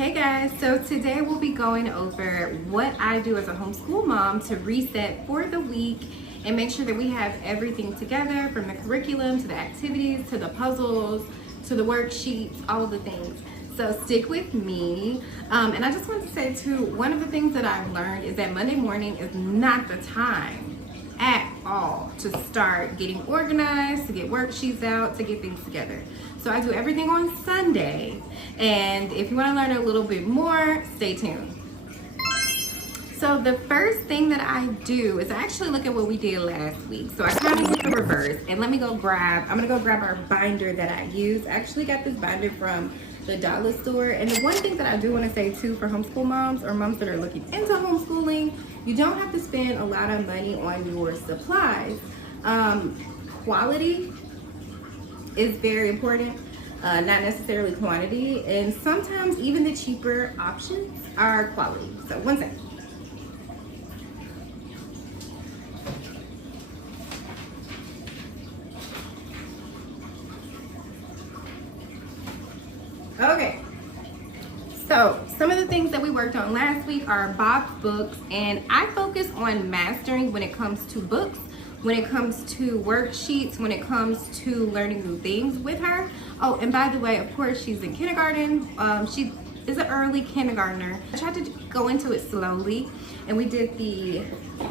Hey guys, so today we'll be going over what I do as a homeschool mom to reset for the week and make sure that we have everything together, from the curriculum to the activities to the puzzles to the worksheets, all of the things. So stick with me. And I just want to say too, one of the things that I've learned is that Monday morning is not the time at all to start getting organized, to get worksheets out, to get things together. So I do everything on Sunday, and if you want to learn a little bit more, stay tuned. So the first thing that I do is I actually look at what we did last week. So I kind of did the reverse, and I'm gonna go grab our binder that I use. I actually got this binder from the dollar store. And the one thing that I do want to say too, for homeschool moms or moms that are looking into homeschooling, you don't have to spend a lot of money on your supplies. Quality is very important, not necessarily quantity, and sometimes even the cheaper options are quality. So one second. Okay, so some of the things that we worked on last week are box books, and I focus on mastering when it comes to books, when it comes to worksheets, when it comes to learning new things with her. Oh, and by the way, of course, she's in kindergarten. She is an early kindergartner. I tried to go into it slowly, and we did the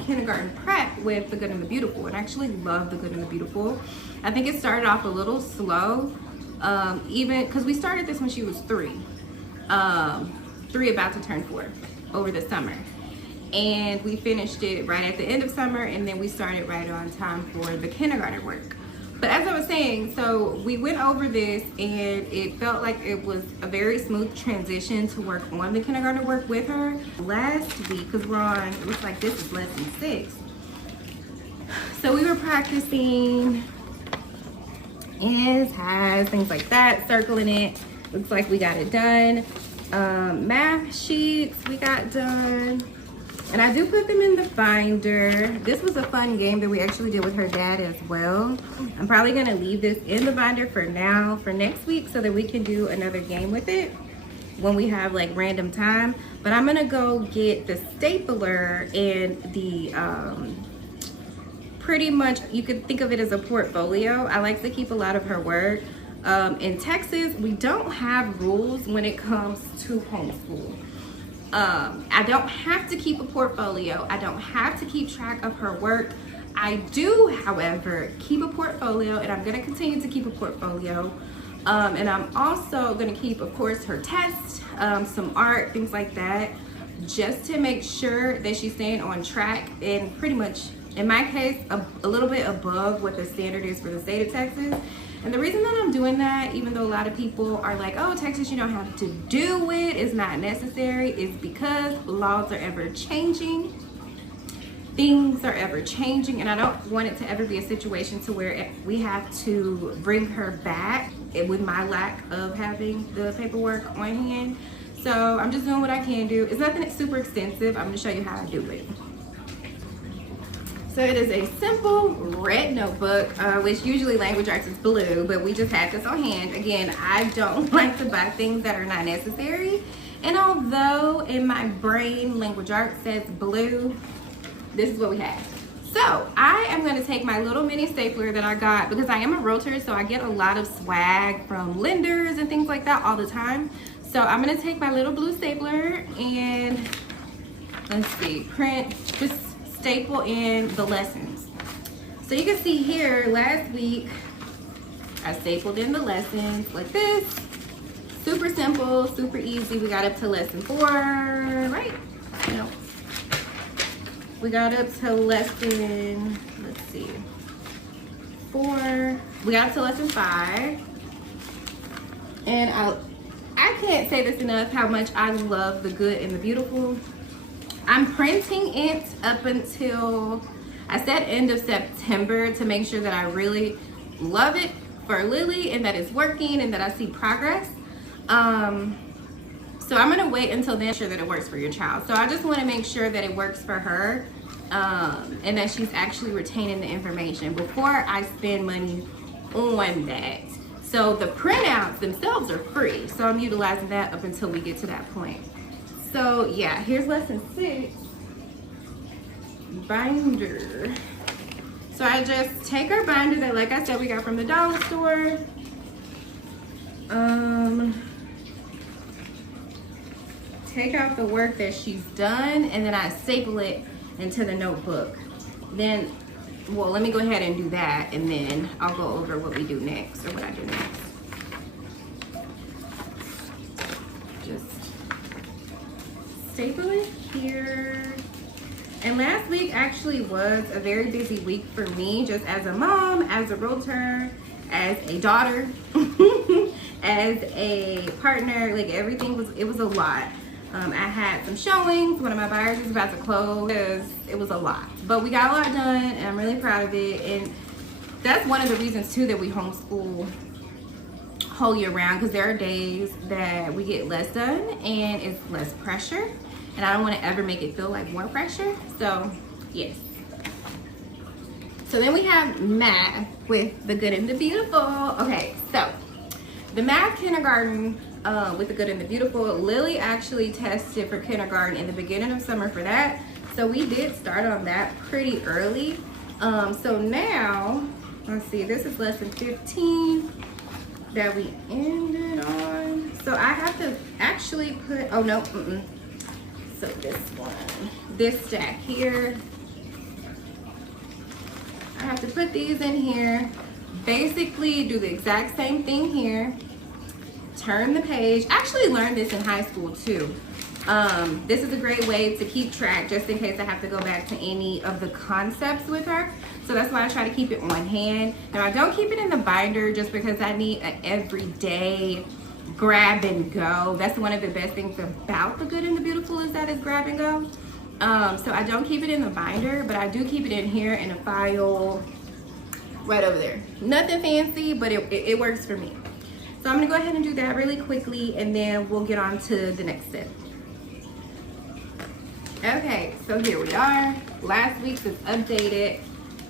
kindergarten prep with The Good and the Beautiful, and I actually love The Good and the Beautiful. I think it started off a little slow, even because we started this when she was 3, about to turn 4 over the summer. And we finished it right at the end of summer, and then we started right on time for the kindergarten work. But as I was saying, so we went over this, and it felt like it was a very smooth transition to work on the kindergarten work with her. Last week, because we're on, it looks like this is lesson 6. So we were practicing ins, has, things like that, circling it. Looks like we got it done. Math sheets we got done. And I do put them in the binder. This was a fun game that we actually did with her dad as well. I'm probably gonna leave this in the binder for now, for next week, so that we can do another game with it when we have like random time. But I'm gonna go get the stapler and the, pretty much, you could think of it as a portfolio. I like to keep a lot of her work. In Texas, we don't have rules when it comes to homeschool. I don't have to keep a portfolio. I don't have to keep track of her work. I do, however, keep a portfolio, and I'm gonna continue to keep a portfolio. And I'm also gonna keep, of course, her tests, some art, things like that, just to make sure that she's staying on track, and pretty much, in my case, a little bit above what the standard is for the state of Texas. And the reason that I'm doing that, even though a lot of people are like, oh, Texas, you don't have to do it, it's not necessary, is because laws are ever changing. Things are ever changing, and I don't want it to ever be a situation to where we have to bring her back with my lack of having the paperwork on hand. So I'm just doing what I can do. It's nothing super extensive. I'm gonna show you how I do it. So it is a simple red notebook, which usually language arts is blue, but we just had this on hand. Again, I don't like to buy things that are not necessary. And although in my brain language arts says blue, this is what we have. So I am gonna take my little mini stapler that I got, because I am a realtor, so I get a lot of swag from lenders and things like that all the time. So I'm gonna take my little blue stapler and, let's see, print, just staple in the lessons. So you can see here, last week, I stapled in the lessons like this. Super simple, super easy. We got up to lesson 4, right? No. We got up to lesson, let's see, 4. We got up to lesson 5. And I can't say this enough, how much I love The Good and the Beautiful. I'm printing it up until, I said end of September, to make sure that I really love it for Lily and that it's working and that I see progress. So I'm gonna wait until then, sure that it works for your child. So I just wanna make sure that it works for her, and that she's actually retaining the information before I spend money on that. So the printouts themselves are free. So I'm utilizing that up until we get to that point. So yeah, here's lesson 6, binder. So I just take our binder that, like I said, we got from the dollar store. Take out the work that she's done, and then I staple it into the notebook. Then, well, let me go ahead and do that, and then I'll go over what we do next, or what I do next. Just staple it here. And last week actually was a very busy week for me, just as a mom, as a realtor, as a daughter, as a partner. Like, everything was, it was a lot. I had some showings. One of my buyers was about to close. It was a lot, but we got a lot done, and I'm really proud of it. And that's one of the reasons too that we homeschool whole year round, because there are days that we get less done and it's less pressure, and I don't want to ever make it feel like more pressure. So yes. So then we have math with the good and the beautiful. Okay, so the math kindergarten with the good and the beautiful, Lily actually tested for kindergarten in the beginning of summer for that. So we did start on that pretty early. So now, let's see, this is lesson 15 that we ended on. So I have to actually put, oh no, so this one, this stack here, I have to put these in here. Basically do the exact same thing here. Turn the page. I actually learned this in high school too. This is a great way to keep track, just in case I have to go back to any of the concepts with her. So that's why I try to keep it on hand. Now, I don't keep it in the binder just because I need an everyday grab and go. That's one of the best things about the good and the beautiful, is that it's grab and go. So I don't keep it in the binder, but I do keep it in here in a file right over there. Nothing fancy, but it works for me. So I'm gonna go ahead and do that really quickly, and then we'll get on to the next step. Okay, so here we are. Last week's is updated,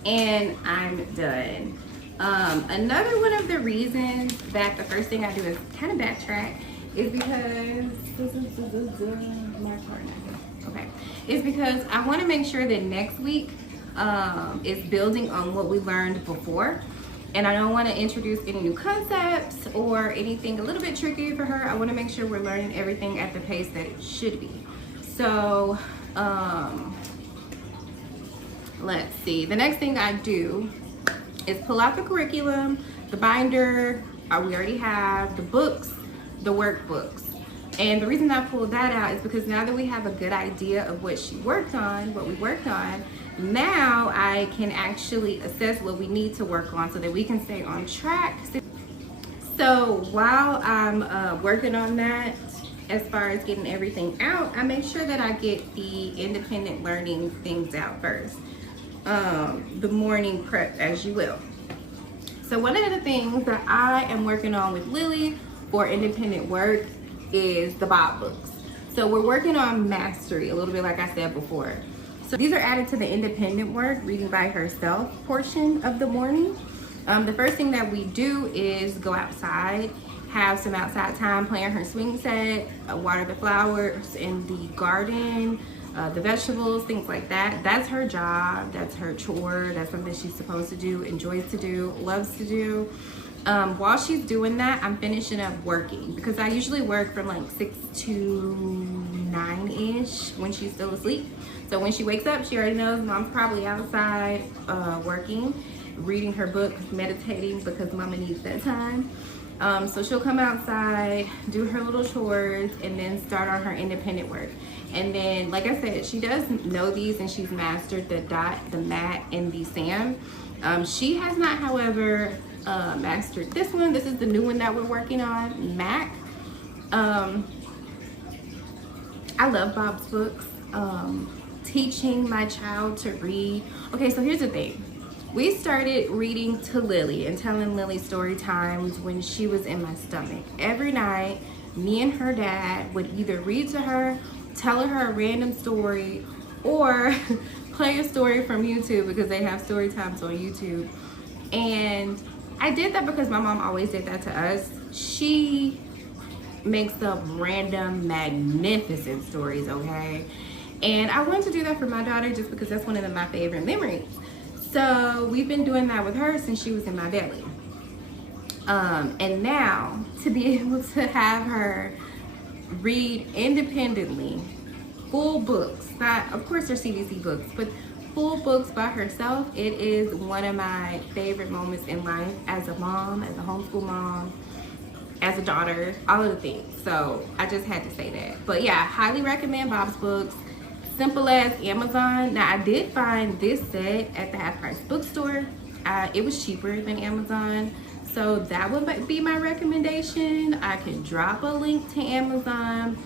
and I'm done. Another one of the reasons that the first thing I do is kind of backtrack is because okay, is because I want to make sure that next week is building on what we learned before. And I don't want to introduce any new concepts or anything a little bit tricky for her. I want to make sure we're learning everything at the pace that it should be. So let's see. The next thing I do is pull out the curriculum, the binder, we already have the books, the workbooks. And the reason I pulled that out is because now that we have a good idea of what she worked on, what we worked on, now I can actually assess what we need to work on so that we can stay on track. So while I'm working on that, as far as getting everything out, I make sure that I get the independent learning things out first. The morning prep, as you will. So one of the things that I am working on with Lily for independent work is the Bob books. So we're working on mastery, a little bit like I said before. So these are added to the independent work, reading by herself portion of the morning. The first thing that we do is go outside, have some outside time, playing her swing set, water the flowers in the garden, the vegetables, things like that. That's her job, that's her chore, that's something she's supposed to do, enjoys to do, loves to do. While she's doing that, I'm finishing up working, because I usually work from like 6 to 9-ish when she's still asleep. So when she wakes up, she already knows Mom's probably outside working, reading her book, meditating, because Mama needs that time. So she'll come outside, do her little chores, and then start on her independent work. And then, like I said, she does know these, and she's mastered the dot, the mat, and the Sahm. She has not, however, mastered this one. This is the new one that we're working on, Mac. I love Bob's books. Teaching my child to read. Okay, so here's the thing. We started reading to Lily and telling Lily story times when she was in my stomach. Every night, me and her dad would either read to her, tell her a random story, or play a story from YouTube, because they have story times on YouTube. And I did that because my mom always did that to us. She makes up random magnificent stories, okay? And I wanted to do that for my daughter just because that's one of my favorite memories. So we've been doing that with her since she was in my belly. And now to be able to have her read independently full books, not, of course they're CBC books, but full books by herself, it is one of my favorite moments in life as a mom, as a homeschool mom, as a daughter, all of the things. So I just had to say that. But yeah, highly recommend Bob's Books. Simple as Amazon. Now I did find this set at the half price bookstore. It was cheaper than Amazon. So that would be my recommendation. I can drop a link to Amazon.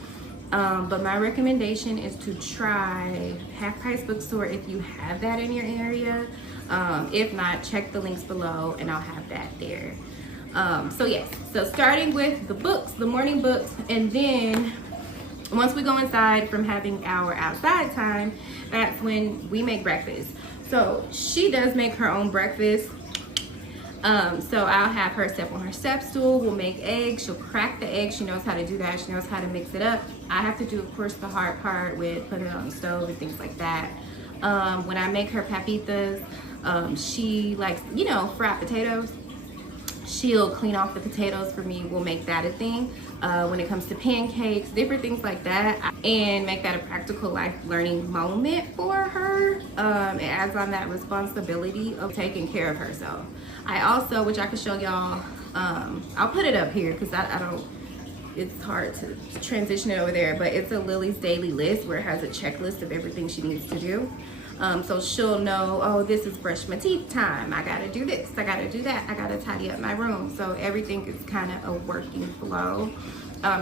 But my recommendation is to try half price bookstore if you have that in your area. If not, check the links below and I'll have that there. So yes, so starting with the books, the morning books, and then once we go inside from having our outside time, that's when we make breakfast. So she does make her own breakfast. So I'll have her step on her step stool, we'll make eggs, she'll crack the eggs, she knows how to do that, she knows how to mix it up. I have to do, of course, the hard part with putting it on the stove and things like that. When I make her papitas, she likes, you know, fried potatoes. She'll clean off the potatoes for me, we'll make that a thing. When it comes to pancakes, different things like that, and make that a practical life learning moment for her. It adds on that responsibility of taking care of herself. I also, which I can show y'all, I'll put it up here because I don't, it's hard to transition it over there, but it's a Lily's daily list where it has a checklist of everything she needs to do. So she'll know, oh, this is brush my teeth time. I gotta do this, I gotta do that, I gotta tidy up my room. So everything is kind of a working flow.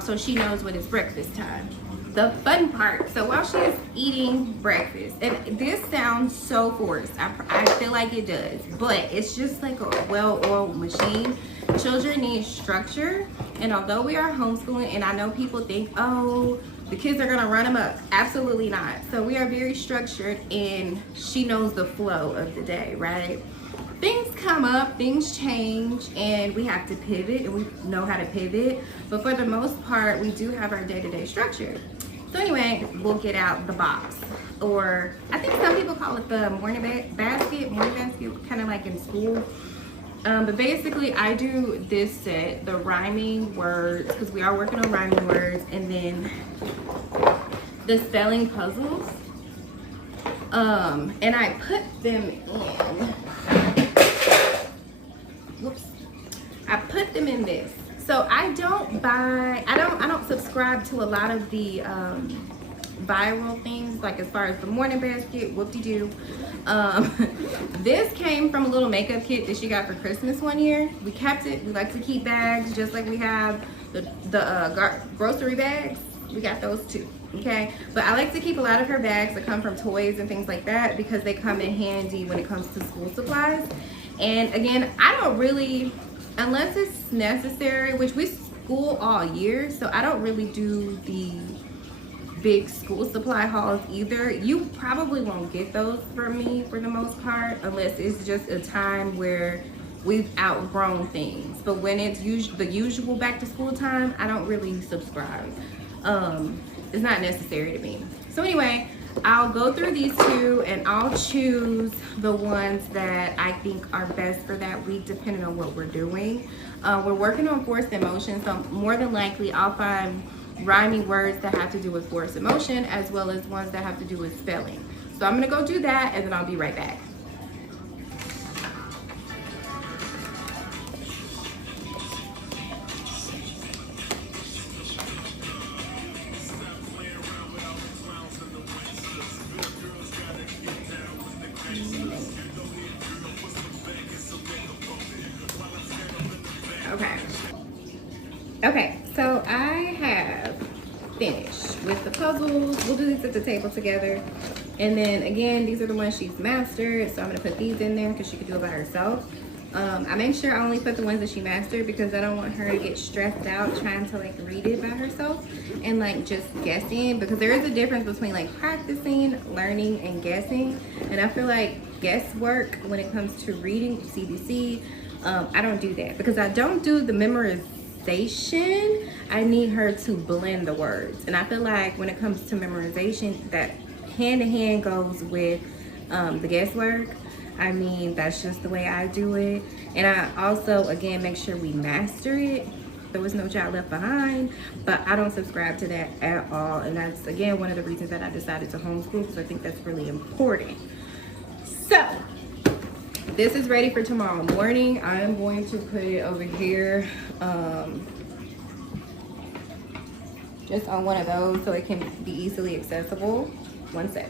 So she knows when it's breakfast time. The fun part, so while she's eating breakfast, and this sounds so forced, I feel like it does, but it's just like a well-oiled machine. Children need structure, and although we are homeschooling, and I know people think, oh, the kids are gonna run amok. Absolutely not. So we are very structured, and she knows the flow of the day, right? Things come up, things change, and we have to pivot, and we know how to pivot. But for the most part, we do have our day-to-day structure. So anyway, we'll get out the box, or I think some people call it the morning basket, kind of like in school. But basically, I do this set, the rhyming words, because we are working on rhyming words, and then the spelling puzzles. And I put them in. Whoops. I put them in this. So I don't subscribe to a lot of the viral things, like as far as the morning basket, whoop-de-doo. This came from a little makeup kit that she got for Christmas one year. We kept it. We like to keep bags just like we have the grocery bags. We got those too, okay? But I like to keep a lot of her bags that come from toys and things like that because they come in handy when it comes to school supplies. And again, I don't really, unless it's necessary, which we school all year, so I don't really do the big school supply hauls either. You probably won't get those from me for the most part, unless it's just a time where we've outgrown things. But when it's the usual back to school time, I don't really subscribe. It's not necessary to me. So anyway, I'll go through these two and I'll choose the ones that I think are best for that week depending on what we're doing. We're working on forced emotion, so more than likely I'll find rhyming words that have to do with forced emotion as well as ones that have to do with spelling. So I'm gonna go do that and then I'll be right back. Okay, so I have finished with the puzzles. We'll do these at the table together. And then again, these are the ones she's mastered. So I'm gonna put these in there because she could do it by herself. I make sure I only put the ones that she mastered because I don't want her to get stressed out trying to like read it by herself and like just guessing, because there is a difference between like practicing, learning, and guessing. And I feel like guesswork when it comes to reading CBC, I don't do that because I don't do the memorization. I need her to blend the words. And I feel like when it comes to memorization, that hand in hand goes with the guesswork. I mean, that's just the way I do it. And I also, again, make sure we master it. There was no child left behind, but I don't subscribe to that at all. And that's, again, one of the reasons that I decided to homeschool, because I think that's really important. So this is ready for tomorrow morning. I'm going to put it over here, just on one of those so it can be easily accessible. 1 sec.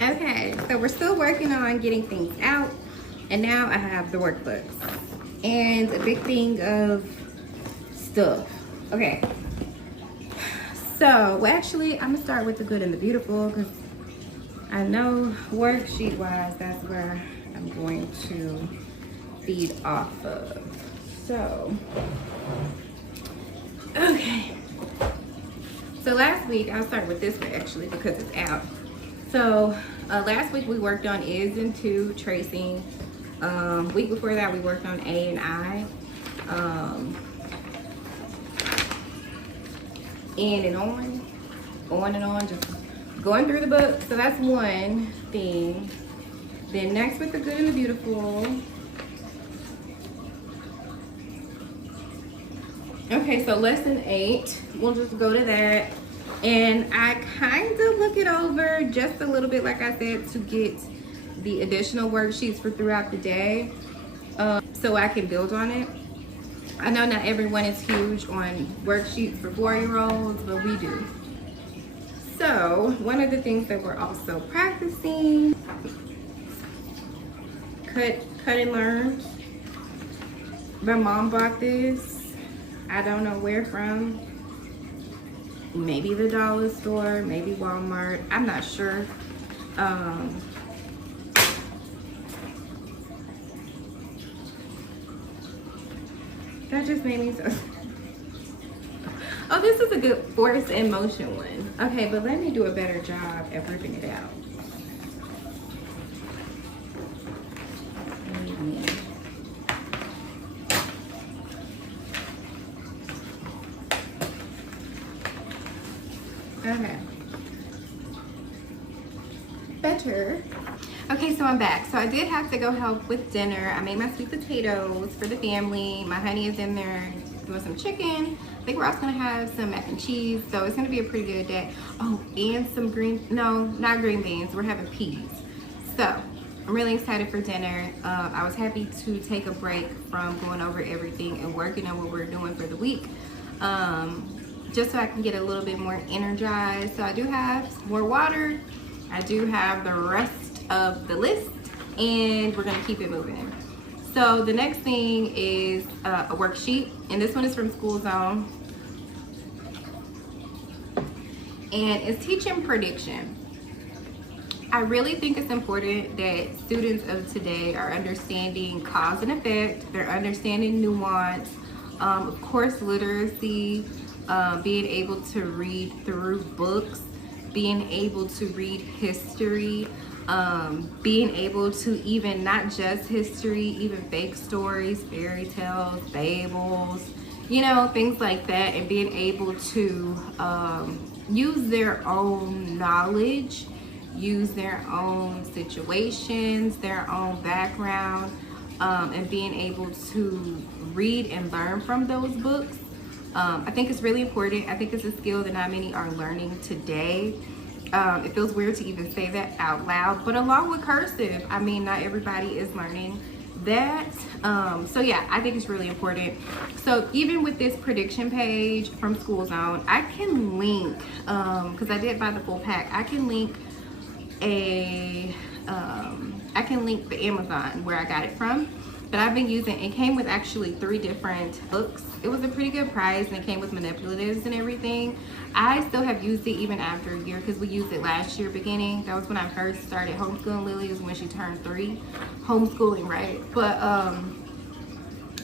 Okay, so we're still working on getting things out, and now I have the workbooks and a big thing of stuff. Okay, so well, actually I'm gonna start with the good and the beautiful, because I know worksheet wise that's where I'm going to feed off of. So okay, so last week, I'll start with this one actually because it's out. So last week we worked on is and to tracing. Week before that we worked on A and I. In and on and on, just going through the book. So that's one thing. Then next with the good and the beautiful. Okay, so lesson 8, we'll just go to that. And I kind of look it over just a little bit, like I said, to get the additional worksheets for throughout the day, so I can build on it. I know not everyone is huge on worksheets for 4-year-olds, but we do. So one of the things that we're also practicing, cut and learn. My mom bought this. I don't know where from. Maybe the dollar store, maybe Walmart. I'm not sure. That just made me so. Oh, this is a good force in motion one. Okay, but let me do a better job at ripping it out. Okay. Better. Okay, so I'm back. So I did have to go help with dinner. I made my sweet potatoes for the family. My honey is in there doing some chicken. I think we're also gonna have some mac and cheese. So it's gonna be a pretty good day. Oh, and some not green beans. We're having peas. So I'm really excited for dinner. I was happy to take a break from going over everything and working on what we're doing for the week. Just so I can get a little bit more energized. So I do have more water. I do have the rest of the list, and we're gonna keep it moving. So the next thing is a worksheet, and this one is from School Zone. And it's teaching prediction. I really think it's important that students of today are understanding cause and effect, they're understanding nuance, of course literacy, being able to read through books, being able to read history, being able to even not just history, even fake stories, fairy tales, fables, you know, things like that, and being able to use their own knowledge, use their own situations, their own background, and being able to read and learn from those books. I think it's really important. I think it's a skill that not many are learning today. It feels weird to even say that out loud, but along with cursive, I mean, not everybody is learning that. So yeah, I think it's really important. So even with this prediction page from School Zone, I can link, because I did buy the full pack, I can link the Amazon where I got it from. But I've been using, it came with actually 3 different books. It was a pretty good price, and it came with manipulatives and everything. I still have used it even after a year, because we used it last year beginning. That was when I first started homeschooling. Lily is when she turned 3. Homeschooling, right? But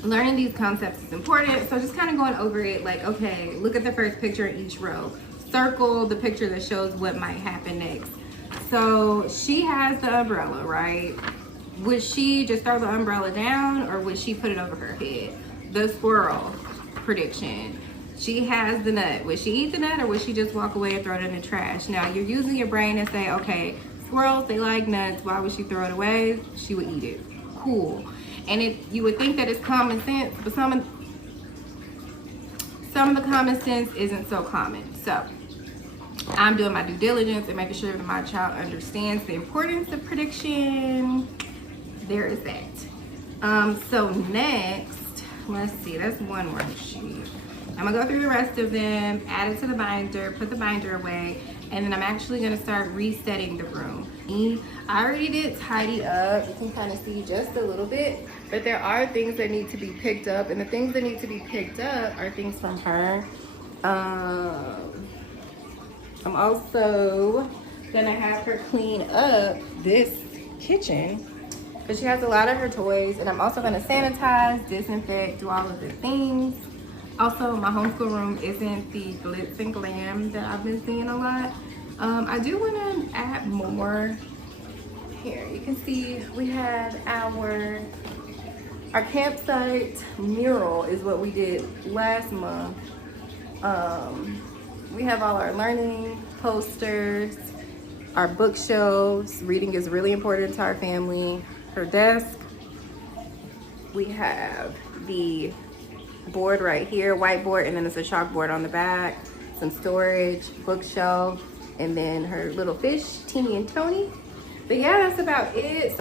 learning these concepts is important. So just kind of going over it, like, okay, look at the first picture in each row. Circle the picture that shows what might happen next. So she has the umbrella, right? Would she just throw the umbrella down or would she put it over her head? The squirrel prediction. She has the nut. Would she eat the nut or would she just walk away and throw it in the trash? Now you're using your brain and say, okay, squirrels, they like nuts. Why would she throw it away? She would eat it. Cool. And you would think that it's common sense, but some of the common sense isn't so common. So I'm doing my due diligence and making sure that my child understands the importance of prediction. There is that. So next, let's see, that's one worksheet. I'm gonna go through the rest of them, add it to the binder, put the binder away, and then I'm actually gonna start resetting the room. I already did tidy up. You can kind of see just a little bit, but there are things that need to be picked up, and the things that need to be picked up are things from her. I'm also gonna have her clean up this kitchen because she has a lot of her toys, and I'm also gonna sanitize, disinfect, do all of the things. Also, my homeschool room isn't the glitz and glam that I've been seeing a lot. I do want to add more. Here, you can see we had our campsite mural is what we did last month. We have all our learning posters, our bookshelves. Reading is really important to our family. Her desk. We have the board right here, whiteboard, and then there's a chalkboard on the back, some storage, bookshelf, and then her little fish, Teeny and Tony. But yeah, that's about it.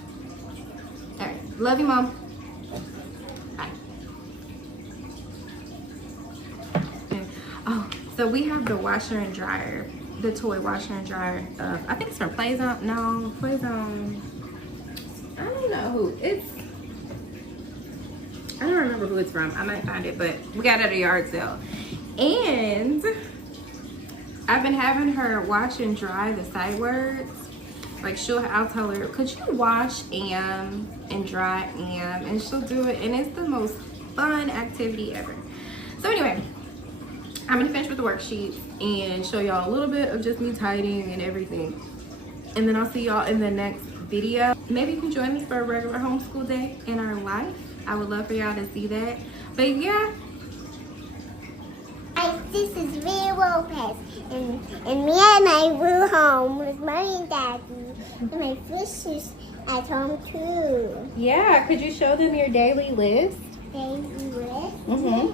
All right, love you, Mom. Bye. Oh, so we have the washer and dryer, the toy washer and dryer. I think it's from Playzone. No, Playzone. I don't know who it's. I don't remember who it's from. I might find it, but we got it at a yard sale. And I've been having her wash and dry the sight words. Like I'll tell her, could you wash am and dry am? And she'll do it, and it's the most fun activity ever. So anyway, I'm gonna finish with the worksheets and show y'all a little bit of just me tidying and everything. And then I'll see y'all in the next video. Maybe you can join us for a regular homeschool day in our life. I would love for y'all to see that. But yeah. Hi, this is Rhea Lopez, and me and I were home with Mommy and Daddy, and my sisters at home too. Yeah, could you show them your daily list? Daily list? Mm-hmm.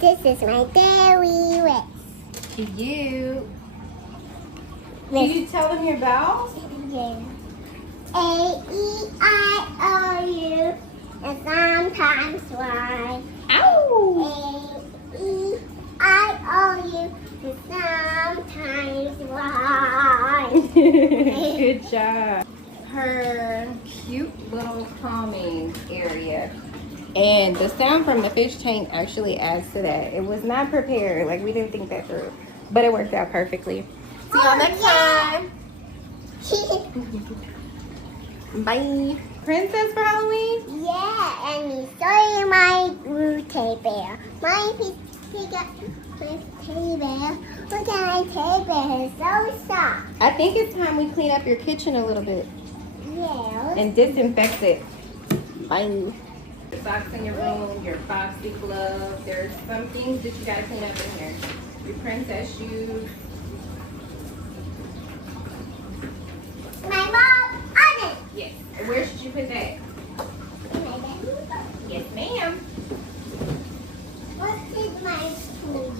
This is my daily list. Cute. Can you tell them your vowels? Yeah. A, E, I, O, U, and sometimes Y. Ow! A, E, I, O, U, and sometimes Y. Good job. Her cute little calming area. And the sound from the fish tank actually adds to that. It was not prepared. Like, we didn't think that through. But it worked out perfectly. See y'all next time. Bye. Princess for Halloween? Yeah, and me show you my blue teddy bear. My teddy bear. Look at my teddy bear. It's so soft. I think it's time we clean up your kitchen a little bit. Yeah. And disinfect it. Bye. The socks in your room, your foxy glove. There's some things that you gotta clean up in here. Your princess shoes. My mom on it. Yes. And where should you put that? In my bedroom. Yes, ma'am. What is my food?